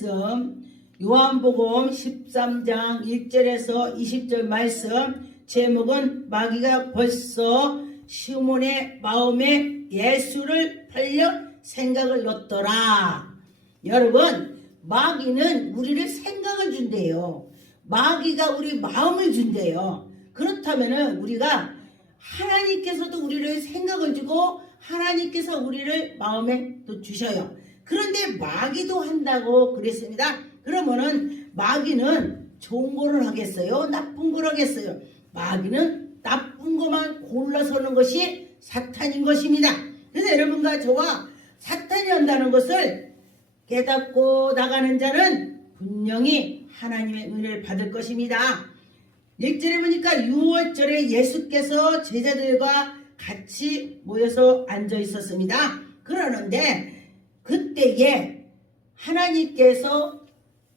말씀 요한복음 13장 1절에서 20절 말씀 제목은 마귀가 벌써 시몬의 마음에 예수를 팔려 생각을 넣었더라. 여러분, 마귀는 우리를 생각을 준대요. 마귀가 우리 마음을 준대요. 그렇다면 우리가 하나님께서도 우리를 생각을 주고 하나님께서 우리를 마음에 또 주셔요. 그런데 마귀도 한다고 그랬습니다. 그러면은 마귀는 좋은 거를 하겠어요? 나쁜 걸 하겠어요? 마귀는 나쁜 것만 골라서는 것이 사탄인 것입니다. 그래서 여러분과 저와 사탄이 한다는 것을 깨닫고 나가는 자는 분명히 하나님의 은혜를 받을 것입니다. 1절에 보니까 6월절에 예수께서 제자들과 같이 모여서 앉아 있었습니다. 그러는데 그때에 하나님께서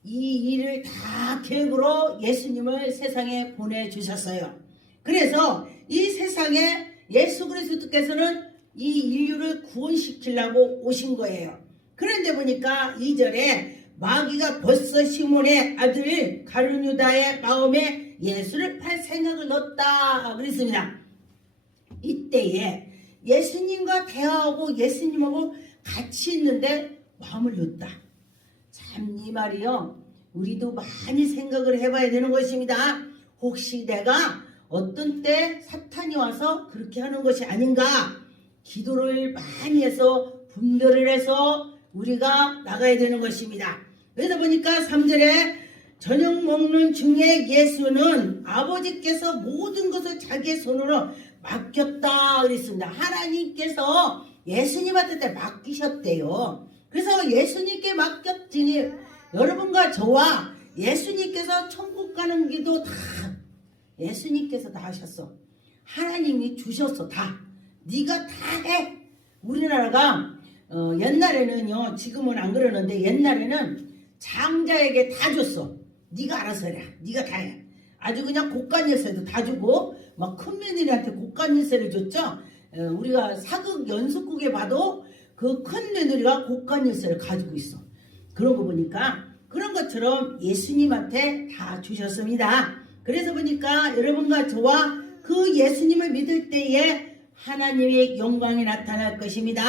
이 일을 다 계획으로 예수님을 세상에 보내주셨어요. 그래서 이 세상에 예수 그리스도께서는 이 인류를 구원시키려고 오신 거예요. 그런데 보니까 2절에 마귀가 벌써 시몬의 아들 가룟유다의 마음에 예수를 팔 생각을 넣었다 그랬습니다. 이때에 예수님과 대화하고 예수님하고 같이 있는데 마음을 넣었다. 참 이 말이요, 우리도 많이 생각을 해봐야 되는 것입니다. 혹시 내가 어떤 때 사탄이 와서 그렇게 하는 것이 아닌가? 기도를 많이 해서 분별을 해서 우리가 나가야 되는 것입니다. 그래서 보니까 3절에 저녁 먹는 중에 예수는 아버지께서 모든 것을 자기의 손으로 맡겼다 그랬습니다. 하나님께서 예수님한테 맡기셨대요. 그래서 예수님께 맡겼으니 여러분과 저와 예수님께서 천국 가는 길도 다 예수님께서 다 하셨어. 하나님이 주셨어. 다. 네가 다 해. 우리나라가 옛날에는요, 지금은 안 그러는데 옛날에는 장자에게 다 줬어. 네가 알아서 해라. 네가 다 해. 아주 그냥 고관일세도 다 주고 막 큰 며느리한테 고관일세를 줬죠. 우리가 사극 연속극에 봐도 그 큰 며느리가 고관일세를 가지고 있어. 그런 거 보니까 그런 것처럼 예수님한테 다 주셨습니다. 그래서 보니까 여러분과 저와 그 예수님을 믿을 때에 하나님의 영광이 나타날 것입니다.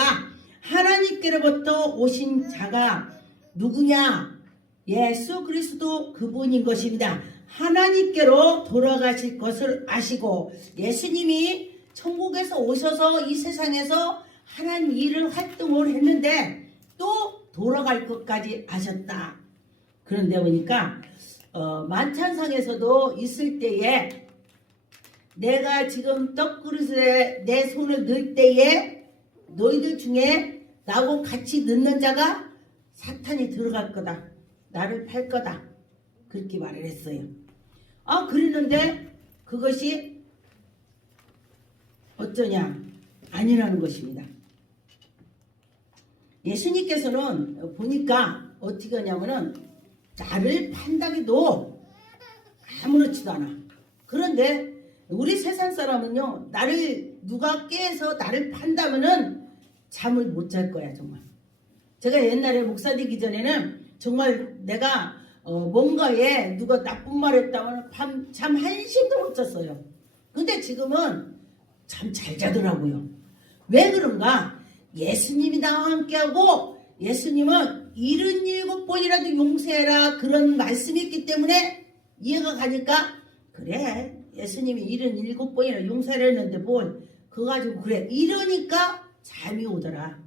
하나님께로부터 오신 자가 누구냐? 예수 그리스도 그분인 것입니다. 하나님께로 돌아가실 것을 아시고 예수님이 천국에서 오셔서 이 세상에서 하나님 일을 활동을 했는데 또 돌아갈 것까지 아셨다. 그런데 보니까 만찬상에서도 있을 때에 내가 지금 떡그릇에 내 손을 넣을 때에 너희들 중에 나하고 같이 넣는 자가 사탄이 들어갈 거다. 나를 팔 거다. 그렇게 말을 했어요. 그랬는데 그것이 어쩌냐? 아니라는 것입니다. 예수님께서는 보니까 어떻게 하냐면은 나를 판다기도 아무렇지도 않아. 그런데 우리 세상 사람은요, 나를 누가 깨서 나를 판다면은 잠을 못 잘 거야 정말. 제가 옛날에 목사 되기 전에는 정말 내가 뭔가에 누가 나쁜 말 했다면 잠 한숨도 못 잤어요. 근데 지금은 참 잘 자더라고요. 왜 그런가? 예수님이 나와 함께하고 예수님은 77번이라도 용서해라 그런 말씀이 있기 때문에 이해가 가니까 그래, 예수님이 77번이나 용서를 했는데 뭘 그거 가지고 그래 이러니까 잠이 오더라.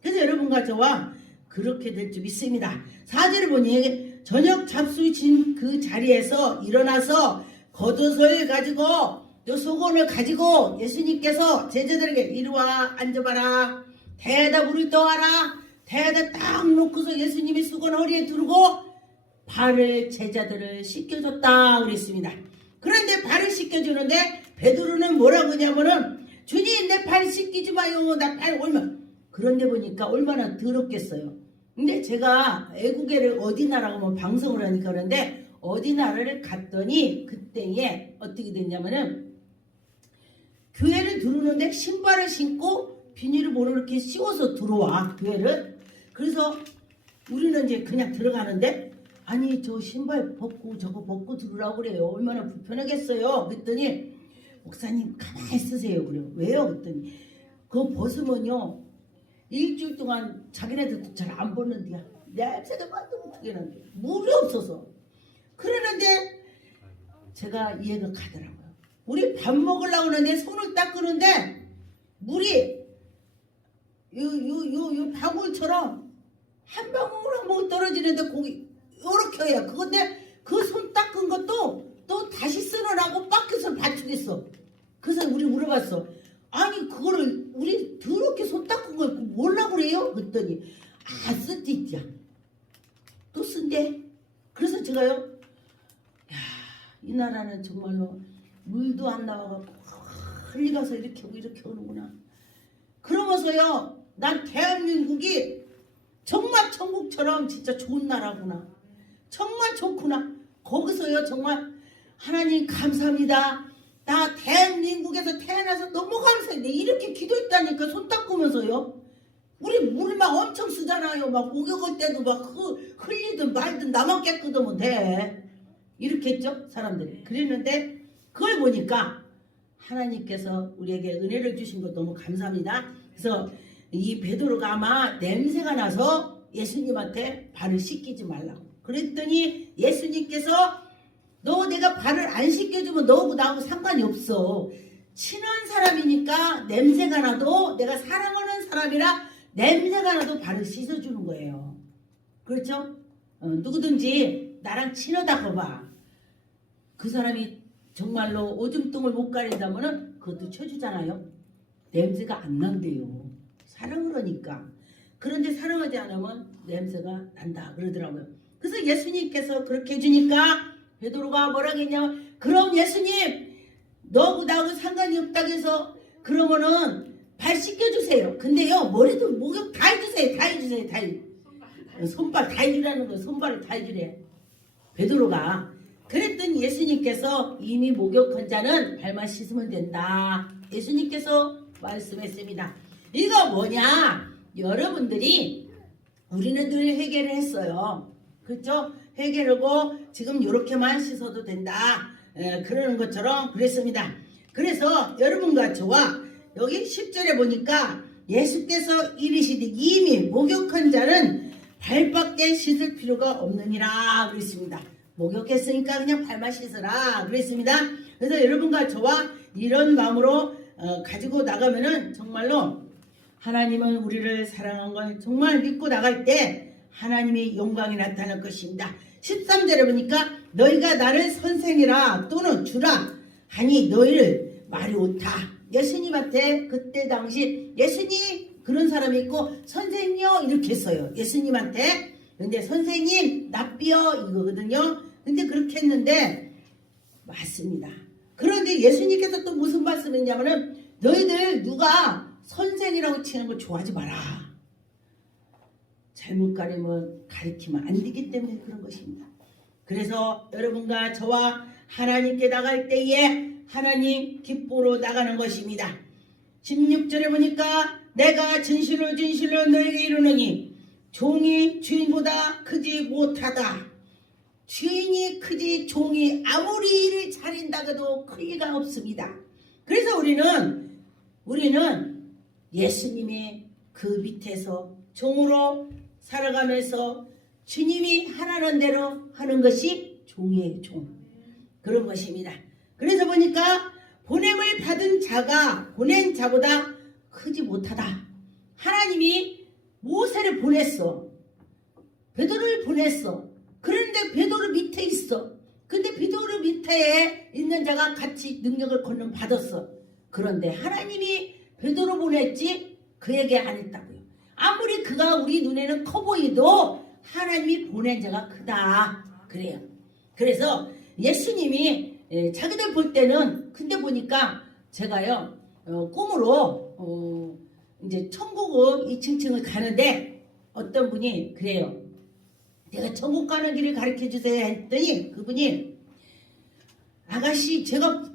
그래서 여러분과 저와 그렇게 될 줄 믿습니다. 4절을 보니 저녁 잡수신 그 자리에서 일어나서 겉옷을 가지고 또 수건을 가지고 예수님께서 제자들에게 이리와 앉아봐라. 대답을 떠하라. 대답 딱 놓고서 예수님이 수건 허리에 두르고 발을 제자들을 씻겨줬다 그랬습니다. 그런데 발을 씻겨주는데 베드로는 뭐라고 하냐면은 주님 내 발 씻기지 마요. 나 발 얼마. 그런데 보니까 얼마나 더럽겠어요. 근데 제가 애국애를 어디 나라고 뭐 방송을 하니까 그런데 어디 나라를 갔더니 그때에 어떻게 됐냐면은 교회를 들어오는데 신발을 신고 비닐을 모르게 씌워서 들어와 교회를. 그래서 우리는 이제 그냥 들어가는데 아니 저 신발 벗고 저거 벗고 들으라고 그래요. 얼마나 불편하겠어요. 그랬더니 목사님 가만히 있으세요. 그래요. 왜요? 그랬더니 그거 벗으면요 일주일 동안 자기네들도 잘 안 벗는데야 냄새가 만도 못하게 나는데 물이 없어서 그러는데 제가 이해가 가더라고요. 우리 밥 먹으려고 하는데 손을 닦으는데 물이 요 바구니처럼 한 방울 한 방울 떨어지는데 거기 요렇게 해야 그건데 그 손 닦은 것도 또 다시 쓰느라고 바켓을 받치겠어. 그래서 우리 물어봤어. 아니 그거를 우리 더럽게 손 닦은 걸 몰라 그래요? 그랬더니 쓴디야 또 쓴대. 그래서 제가요 야, 이 나라는 정말로 물도 안 나와갖고 흘리 가서 이렇게 오고 이렇게 오는구나. 그러면서요 난 대한민국이 정말 천국처럼 진짜 좋은 나라구나. 정말 좋구나. 거기서요 정말 하나님 감사합니다. 나 대한민국에서 태어나서 너무 감사해. 내 이렇게 기도했다니까 손 닦으면서요. 우리 물 막 엄청 쓰잖아요. 막 목욕할 때도 막 흘리든 말든 나만 깨끗하면 돼. 이렇게 했죠 사람들이. 그랬는데 그걸 보니까 하나님께서 우리에게 은혜를 주신 것 너무 감사합니다. 그래서 이 베드로가 아마 냄새가 나서 예수님한테 발을 씻기지 말라고 그랬더니 예수님께서 너 내가 발을 안 씻겨주면 너하고 나하고 상관이 없어. 친한 사람이니까 냄새가 나도 내가 사랑하는 사람이라 냄새가 나도 발을 씻어주는 거예요. 그렇죠? 누구든지 나랑 친하다고 봐. 그 사람이 정말로 오줌통을 못 가린다면은 그것도 쳐주잖아요. 냄새가 안 난대요. 사랑을 하니까. 그런데 사랑하지 않으면 냄새가 난다 그러더라고요. 그래서 예수님께서 그렇게 해주니까 베드로가 뭐라고 했냐면 그럼 예수님 너하고 나하고 상관이 없다고 해서 그러면은 발 씻겨주세요. 근데요 머리도 목욕 다 해주세요. 다 해주세요. 다 해주세요. 손발 다 해주라는 거예요. 손발을 다 해주래 베드로가. 그랬더니 예수님께서 이미 목욕한 자는 발만 씻으면 된다. 예수님께서 말씀했습니다. 이거 뭐냐? 여러분들이 우리는 늘 회개를 했어요. 그렇죠? 회개하고 지금 이렇게만 씻어도 된다. 그러는 것처럼 그랬습니다. 그래서 여러분과 저와 여기 10절에 보니까 예수께서 이르시되 이미 목욕한 자는 발밖에 씻을 필요가 없느니라 그랬습니다. 목욕했으니까 그냥 발만 씻으라 그랬습니다. 그래서 여러분과 저와 이런 마음으로 가지고 나가면은 정말로 하나님은 우리를 사랑한 걸 정말 믿고 나갈 때 하나님의 영광이 나타날 것입니다. 13절에 보니까 너희가 나를 선생이라 또는 주라 하니 너희를 말이 옳다. 예수님한테 그때 당시 예수님 그런 사람이 있고 선생님요 이렇게 했어요. 예수님한테. 근데 선생님 납비요 이거거든요. 근데 그렇게 했는데 맞습니다. 그런데 예수님께서 또 무슨 말씀했냐면은 너희들 누가 선생이라고 치는 걸 좋아하지 마라. 잘못 가리키면 안 되기 때문에 그런 것입니다. 그래서 여러분과 저와 하나님께 나갈 때에 하나님 기쁨으로 나가는 것입니다. 16절에 보니까 내가 진실로 진실로 너에게 이르노니 종이 주인보다 크지 못하다. 주인이 크지 종이 아무리 일을 잘한다 해도 크기가 없습니다. 그래서 우리는 예수님의 그 밑에서 종으로 살아가면서 주님이 하라는 대로 하는 것이 종이에요. 종. 그런 것입니다. 그래서 보니까 보냄을 받은 자가 보낸 자보다 크지 못하다. 하나님이 모세를 보냈어. 베드로를 보냈어. 그런데 베드로 밑에 있어. 근데 베드로 밑에 있는 자가 같이 능력을 건넌 받았어. 그런데 하나님이 베드로 보냈지 그에게 안 했다고요. 아무리 그가 우리 눈에는 커 보이도 하나님이 보낸 자가 크다. 그래요. 그래서 예수님이 자기들 볼 때는 근데 보니까 제가요 꿈으로 이제 천국을 2층을 가는데 어떤 분이 그래요. 내가 천국 가는 길을 가르쳐 주세요 했더니 그분이 아가씨 제가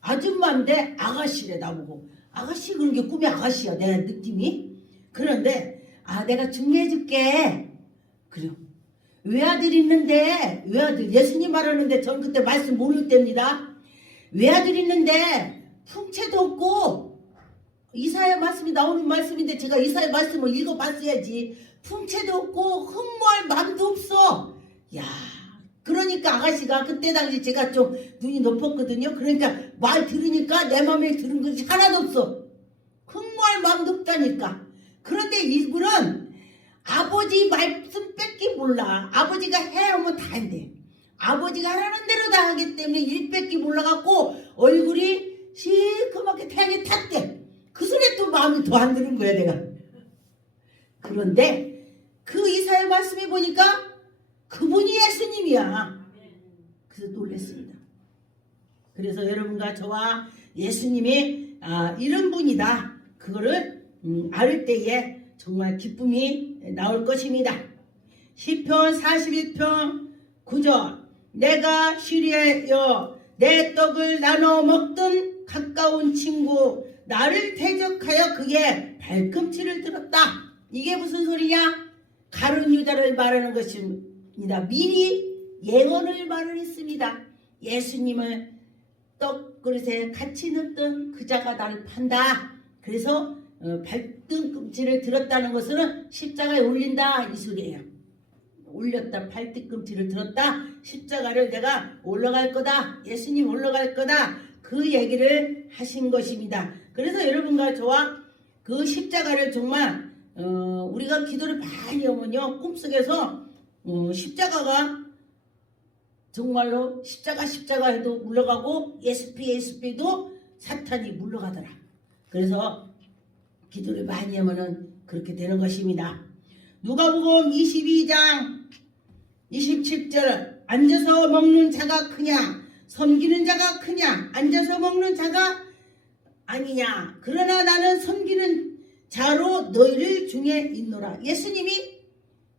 아줌마인데 아가씨래 나보고 아가씨 그런 게 꿈이 아가씨야 내 느낌이. 그런데 내가 중매해 줄게. 그래요. 외아들 있는데, 외아들, 예수님 말하는데 전 그때 말씀 모를 때입니다. 외아들 있는데 풍채도 없고, 이사야 말씀이 나오는 말씀인데 제가 이사야 말씀을 읽어봤어야지. 풍채도 없고 흠모할 마음도 없어. 야, 그러니까 아가씨가 그때 당시 제가 좀 눈이 높았거든요. 그러니까 말 들으니까 내 마음에 드는 것이 하나도 없어. 흠모할 마음도 없다니까. 그런데 이분은 아버지 말씀 뺏기 몰라. 아버지가 해 하면 다 한대. 아버지가 하라는 대로 다 하기 때문에 일 뺏기 몰라갖고 얼굴이 시커멓게 태양에 탔대. 그 소리에 또 마음이 더 안 드는 거야 내가. 그런데 그 이사야 말씀해 보니까 그분이 예수님이야. 그래서 놀랐습니다. 그래서 여러분과 저와 예수님이 이런 분이다. 그거를 알 때에 정말 기쁨이 나올 것입니다. 시편 41편 9절 내가 시리하여 내 떡을 나눠 먹던 가까운 친구 나를 대적하여 그의 발꿈치를 들었다. 이게 무슨 소리냐? 가룟 유다를 말하는 것입니다. 미리 예언을 말했습니다. 예수님을 떡그릇에 같이 넣었던 그 자가 나를 판다. 그래서 발등꿈치를 들었다는 것은 십자가에 올린다 이 소리예요. 올렸다. 발뒤꿈치를 들었다. 십자가를 내가 올라갈 거다. 예수님 올라갈 거다. 그 얘기를 하신 것입니다. 그래서 여러분과 저와 그 십자가를 정말 우리가 기도를 많이 하면요 꿈속에서 십자가가 정말로 십자가 해도 물러가고 예수피도 사탄이 물러가더라. 그래서 기도를 많이 하면은 그렇게 되는 것입니다. 누가복음 22장 27절 앉아서 먹는 자가 크냐 섬기는 자가 크냐 앉아서 먹는 자가 아니냐 그러나 나는 섬기는 자로 너희를 중에 있노라. 예수님이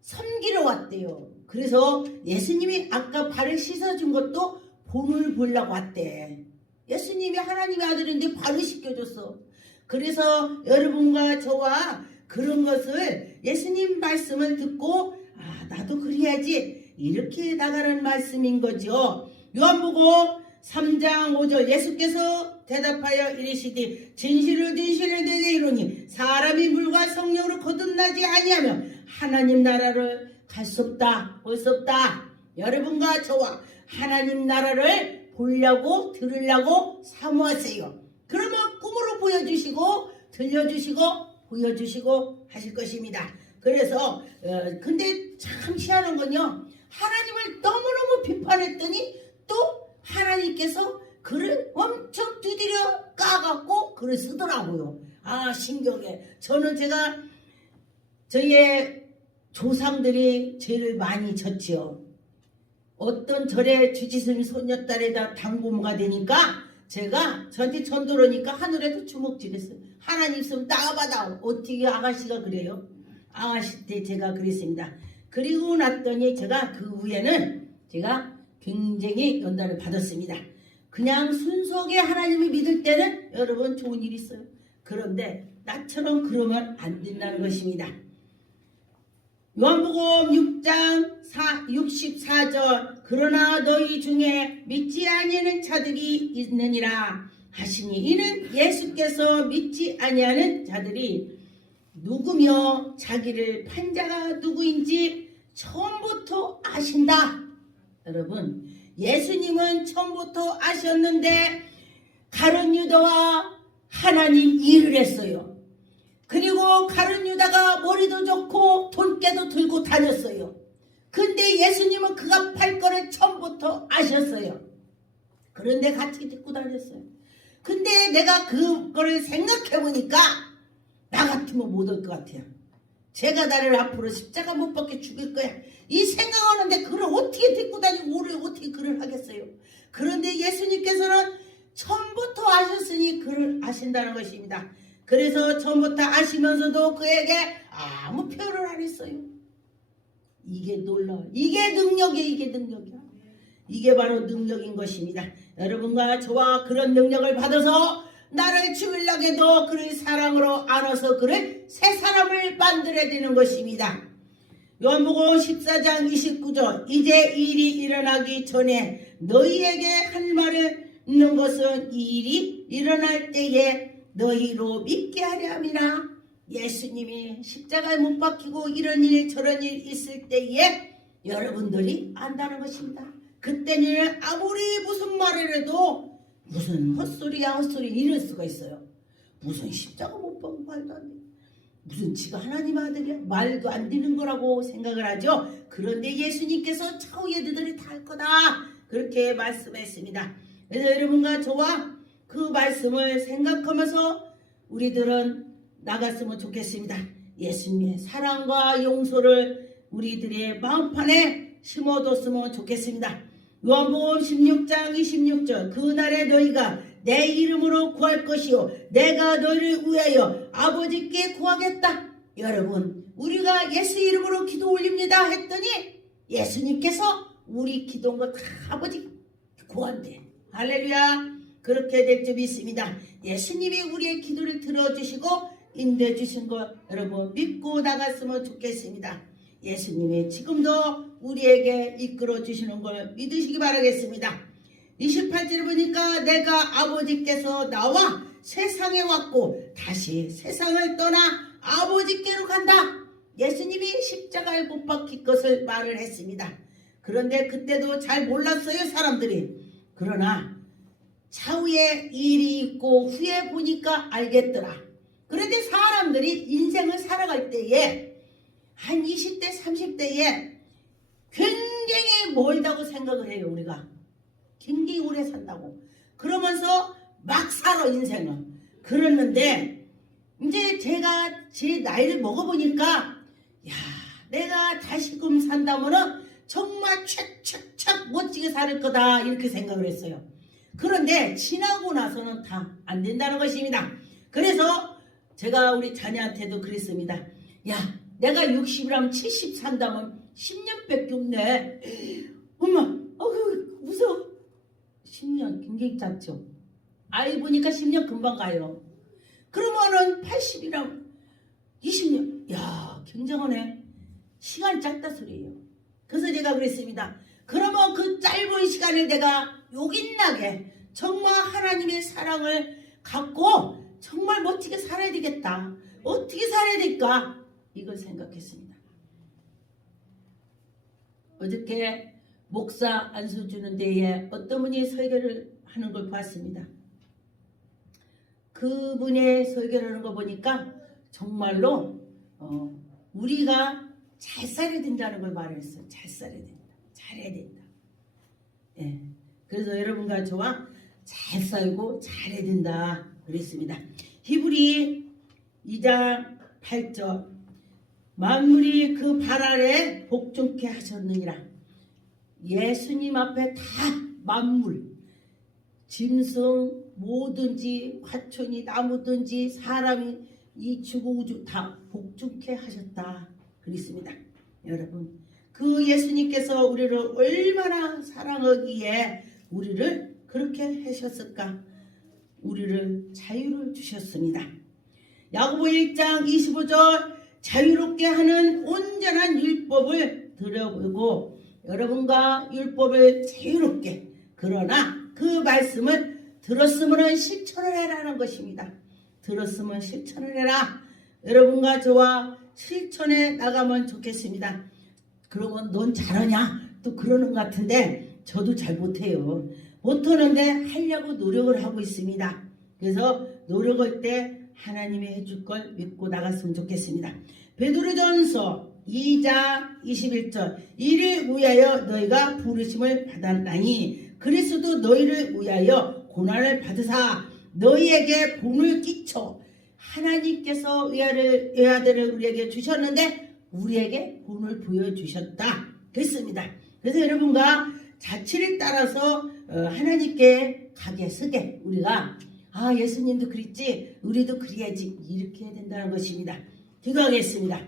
섬기러 왔대요. 그래서 예수님이 아까 발을 씻어준 것도 본을 보려고 왔대. 예수님이 하나님의 아들인데 발을 씻겨줬어. 그래서 여러분과 저와 그런 것을 예수님 말씀을 듣고 나도 그래야지 이렇게 나가는 말씀인 거죠. 요한복음 3장 5절 예수께서 대답하여 이르시되 진실로 내게 이르노니 사람이 물과 성령으로 거듭나지 아니하면 하나님 나라를 갈 수 없다. 볼 수 없다. 여러분과 저와 하나님 나라를 보려고 들으려고 사모하세요. 그러면 꿈으로 보여주시고 들려주시고 보여주시고 하실 것입니다. 그래서 근데 참 희한한 건요. 하나님을 너무너무 비판했더니 또 하나님께서 글을 엄청 두드려 까갖고 글을 쓰더라고요. 신기하게. 저는 제가 저희의 조상들이 죄를 많이 졌지요. 어떤 절에 주지스님 손녀딸에다 당고모가 되니까 제가 저한테 전도로니까 하늘에도 주먹질했어요. 하나님 좀 나와봐다. 어떻게 아가씨가 그래요? 아가씨 때 제가 그랬습니다. 그리고 났더니 제가 그 후에는 제가 굉장히 연단을 받았습니다. 그냥 순수하게 하나님을 믿을 때는 여러분 좋은 일이 있어요. 그런데 나처럼 그러면 안 된다는 것입니다. 요한복음 6장 64절 그러나 너희 중에 믿지 아니하는 자들이 있느니라 하시니 이는 예수께서 믿지 아니하는 자들이 누구며 자기를 판 자가 누구인지 처음부터 아신다. 여러분 예수님은 처음부터 아셨는데 가룟 유다와 하나님 일을 했어요. 그리고 가룟 유다가 머리도 좋고 돈깨도 들고 다녔어요. 근데 예수님은 그가 팔 거를 처음부터 아셨어요. 그런데 같이 듣고 다녔어요. 근데 내가 그거를 생각해 보니까 나 같으면 못 올 것 같아요. 제가 나를 앞으로 십자가 못 박혀 죽일 거야. 이 생각하는데 그걸 어떻게 듣고 다니고 오래 어떻게 그를 하겠어요. 그런데 예수님께서는 처음부터 아셨으니 그를 아신다는 것입니다. 그래서 처음부터 아시면서도 그에게 아무 표현을 안 했어요. 이게 놀라워. 이게 능력이야. 이게 능력이야. 이게 바로 능력인 것입니다. 여러분과 저와 그런 능력을 받아서 나를 죽이려고 해도 그를 사랑으로 안아서 그를 새 사람을 만들어야 되는 것입니다. 요한복음 14장 29절 이제 일이 일어나기 전에 너희에게 할 말을 있는 것은 이 일이 일어날 때에 너희로 믿게 하려 함이라. 예수님이 십자가에 못 박히고 이런 일 저런 일 있을 때에 여러분들이 안다는 것입니다. 그때는 아무리 무슨 말을 해도 무슨 헛소리야 헛소리 이럴 수가 있어요. 무슨 십자가 못 박고 말도 안 돼. 무슨 지가 하나님 아들이야? 말도 안 되는 거라고 생각을 하죠. 그런데 예수님께서 차후에 너희들이 다 할 거다 그렇게 말씀했습니다. 그래서 여러분과 저와 그 말씀을 생각하면서 우리들은 나갔으면 좋겠습니다. 예수님의 사랑과 용서를 우리들의 마음판에 심어뒀으면 좋겠습니다. 요한복음 16장 26절 그날에 너희가 내 이름으로 구할 것이요 내가 너희를 위하여 아버지께 구하겠다. 여러분 우리가 예수 이름으로 기도 올립니다 했더니 예수님께서 우리 기도한 거 다 아버지 구한대. 할렐루야. 그렇게 될 줄 믿습니다. 예수님이 우리의 기도를 들어주시고 인도해 주신 거 여러분 믿고 나갔으면 좋겠습니다. 예수님이 지금도 우리에게 이끌어 주시는 걸 믿으시기 바라겠습니다. 28절을 보니까 내가 아버지께서 나와 세상에 왔고 다시 세상을 떠나 아버지께로 간다. 예수님이 십자가에 못 박힐 것을 말을 했습니다. 그런데 그때도 잘 몰랐어요 사람들이. 그러나 차후에 일이 있고 후에 보니까 알겠더라. 그런데 사람들이 인생을 살아갈 때에 한 20대 30대에 굉장히 멀다고 생각을 해요. 우리가 굉장히 오래 산다고 그러면서 막 살아 인생을. 그랬는데 이제 제가 제 나이를 먹어보니까 야 내가 다시금 산다면은 정말 착착착 멋지게 살 거다 이렇게 생각을 했어요. 그런데 지나고 나서는 다 안 된다는 것입니다. 그래서 제가 우리 자녀한테도 그랬습니다. 야 내가 60이라면 70 산다면 10년밖에 없네. 엄마 무서워. 10년 굉장히 짧죠. 아이 보니까 10년 금방 가요. 그러면은 80이라면 20년. 야 굉장하네. 시간이 짧다 소리예요. 그래서 제가 그랬습니다. 그러면 그 짧은 시간을 내가 요긴나게 정말 하나님의 사랑을 갖고 정말 멋지게 살아야 되겠다. 어떻게 살아야 될까? 이걸 생각했습니다. 어저께 목사 안수 주는 데에 어떤 분이 설교를 하는 걸 봤습니다. 그분의 설교를 하는 거 보니까 정말로 우리가 잘 살아야 된다는 걸 말을 했어요. 잘 살아야 된다. 잘해야 된다. 예. 그래서 여러분과 저와 잘 살고 잘해야 된다 그랬습니다. 히브리 2장 8절 만물이 그 발 아래 복종케 하셨느니라. 예수님 앞에 다 만물 짐승 뭐든지 화초니 나무든지 사람이 이 지구 우주 다 복종케 하셨다 그랬습니다. 여러분 그 예수님께서 우리를 얼마나 사랑하기에 우리를 그렇게 하셨을까? 우리를 자유를 주셨습니다. 야고보 1장 25절 자유롭게 하는 온전한 율법을 들어보고 여러분과 율법을 자유롭게 그러나 그 말씀을 들었으면 실천을 해라는 것입니다. 들었으면 실천을 해라. 여러분과 저와 실천해 나가면 좋겠습니다. 그러면 넌 잘하냐? 또 그러는 것 같은데 저도 잘 못해요. 못하는데 하려고 노력을 하고 있습니다. 그래서 노력할 때 하나님이 해줄 걸 믿고 나갔으면 좋겠습니다. 베드로전서 2장 21절 이를 위하여 너희가 부르심을 받았나니 그리스도 너희를 위하여 고난을 받으사 너희에게 본을 끼쳐 하나님께서 외아들을 우리에게 주셨는데 우리에게 본을 보여주셨다 그랬습니다. 그래서 여러분과 자취를 따라서 하나님께 가게 서게 우리가 예수님도 그랬지 우리도 그래야지 이렇게 해야 된다는 것입니다. 기도하겠습니다.